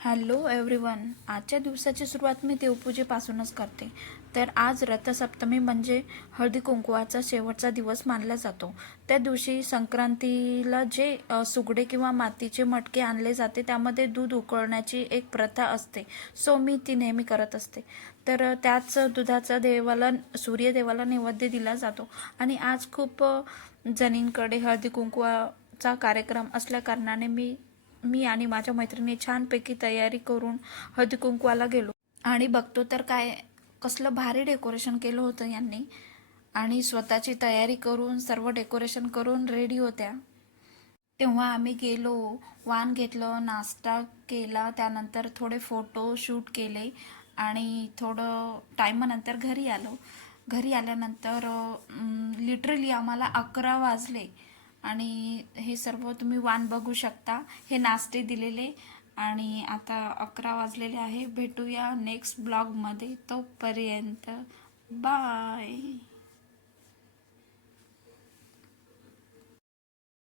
Hello everyone. आजच्या दिवसाची सुरुवात मी देवपूजेपासूनच करते. तर आज रथसप्तमी म्हणजे हळदी कुंकवाचा शेवटचा दिवस मानला जातो. त्या दिवशी संक्रांतीला जे सुगडे किंवा मातीचे मटके आणले जाते त्यामध्ये दूध उकळण्याची एक प्रथा असते. सो मी ती नेहमी करत असते. तर त्याच दुधाचा देवाला सूर्यदेवाला नैवेद्य दिला जातो. आणि आज खूप जणींकडे हळदी कुंकवाचा कार्यक्रम असल्या कारणाने मी आणि माझ्या मैत्रिणी छानपैकी तयारी करून हळदी कुंकवाला गेलो आणि बघतो तर काय कसलं भारी डेकोरेशन केलं होतं यांनी. आणि स्वतःची तयारी करून सर्व डेकोरेशन करून रेडी होत्या. तेव्हा आम्ही गेलो, वाण घेतलं, नाश्ता केला, त्यानंतर थोडे फोटो शूट केले आणि थोडं टायमानंतर घरी आलो. घरी आल्यानंतर लिटरली आम्हाला 11 वाजले. आणि हे सर्व तुम्ही वाण बघू शकता, हे नाश्ते दिलेले. आणि आता 11 वाजलेले आहे. भेटूया नेक्स्ट ब्लॉगमध्ये. तोपर्यंत बाय.